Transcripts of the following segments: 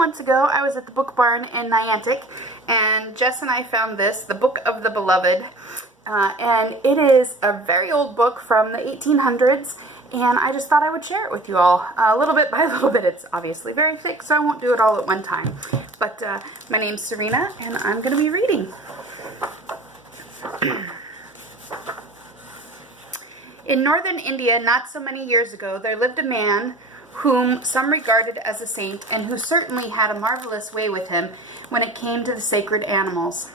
months ago, I was at the book barn in Niantic, and Jess and I found this, The Book of the Beloved, and it is a very old book from the 1800s, and I just thought I would share it with you all. A little bit by little bit. It's obviously very thick, so I won't do it all at one time. But my name's Serena, and I'm going to be reading. In northern India, not so many years ago, there lived a man whom some regarded as a saint, and who certainly had a marvelous way with him when it came to the sacred animals.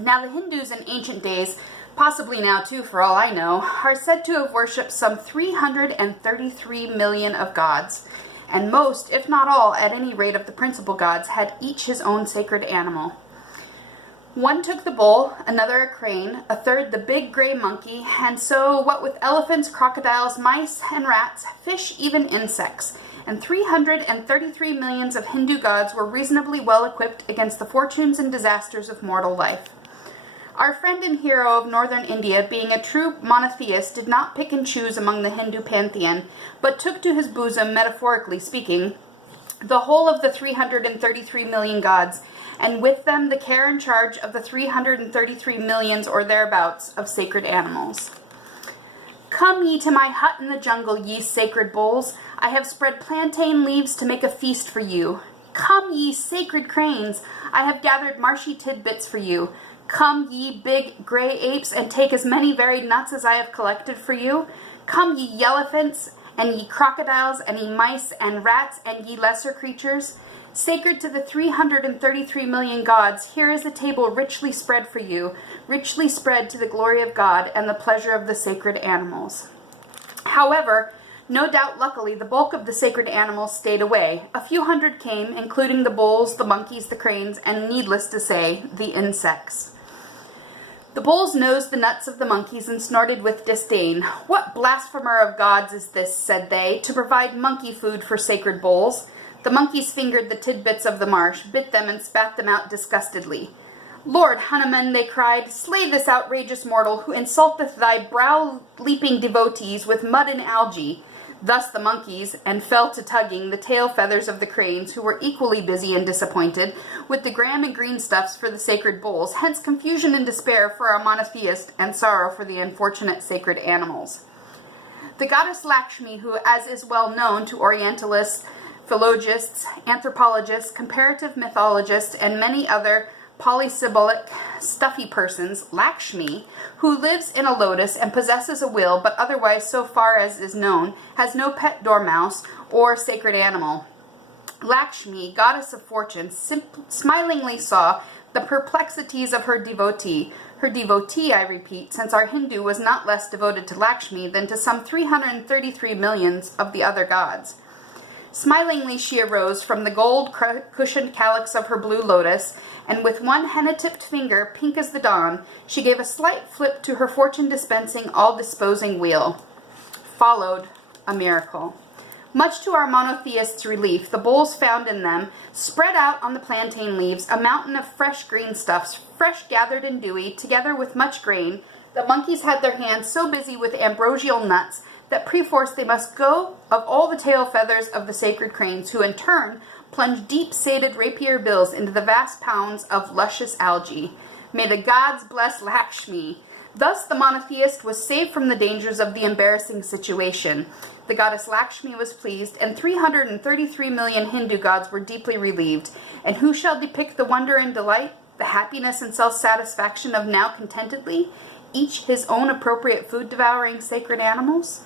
Now the Hindus in ancient days, possibly now too for all I know, are said to have worshipped some 333 million of gods, and most, if not all, at any rate of the principal gods, had each his own sacred animal. One took the bull, another a crane, a third the big gray monkey, and so what with elephants, crocodiles, mice, and rats, fish, even insects, and 333 millions of Hindu gods were reasonably well equipped against the fortunes and disasters of mortal life. Our friend and hero of northern India, being a true monotheist, did not pick and choose among the Hindu pantheon, but took to his bosom, metaphorically speaking, the whole of the 333 million gods, and with them the care and charge of the 333 millions or thereabouts of sacred animals. Come ye to my hut in the jungle, ye sacred bulls. I have spread plantain leaves to make a feast for you. Come ye sacred cranes. I have gathered marshy tidbits for you. Come ye big gray apes, and take as many varied nuts as I have collected for you. Come ye elephants, and ye crocodiles, and ye mice, and rats, and ye lesser creatures. Sacred to the 333 million gods, here is a table richly spread for you, richly spread to the glory of God and the pleasure of the sacred animals. However, no doubt luckily the bulk of the sacred animals stayed away. A few hundred came, including the bulls, the monkeys, the cranes, and needless to say, the insects. The bulls nosed the nuts of the monkeys and snorted with disdain. What blasphemer of gods is this, said they, to provide monkey food for sacred bulls? The monkeys fingered the tidbits of the marsh, bit them, and spat them out disgustedly. Lord Hanuman, they cried, slay this outrageous mortal who insulteth thy brow-leaping devotees with mud and algae. Thus the monkeys, and fell to tugging the tail feathers of the cranes, who were equally busy and disappointed, with the graham and green stuffs for the sacred bulls, hence confusion and despair for our monotheist, and sorrow for the unfortunate sacred animals. The goddess Lakshmi, who, as is well known to Orientalists, philologists, anthropologists, comparative mythologists, and many other polysyllabic, stuffy persons, Lakshmi, who lives in a lotus and possesses a will, but otherwise, so far as is known, has no pet dormouse or sacred animal. Lakshmi, goddess of fortune, smilingly saw the perplexities of her devotee, I repeat, since our Hindu was not less devoted to Lakshmi than to some 333 millions of the other gods. Smilingly she arose from the gold-cushioned calyx of her blue lotus, and with one henna-tipped finger, pink as the dawn, she gave a slight flip to her fortune-dispensing, all-disposing wheel. Followed a miracle. Much to our monotheist's relief, the bulls found in them, spread out on the plantain leaves, a mountain of fresh green stuffs, fresh gathered and dewy, together with much grain. The monkeys had their hands so busy with ambrosial nuts that perforce they must go of all the tail feathers of the sacred cranes, who in turn plunged deep-sated rapier bills into the vast pounds of luscious algae. May the gods bless Lakshmi. Thus the monotheist was saved from the dangers of the embarrassing situation. The goddess Lakshmi was pleased, and 333 million Hindu gods were deeply relieved. And who shall depict the wonder and delight, the happiness and self-satisfaction of now contentedly, each his own appropriate food-devouring sacred animals?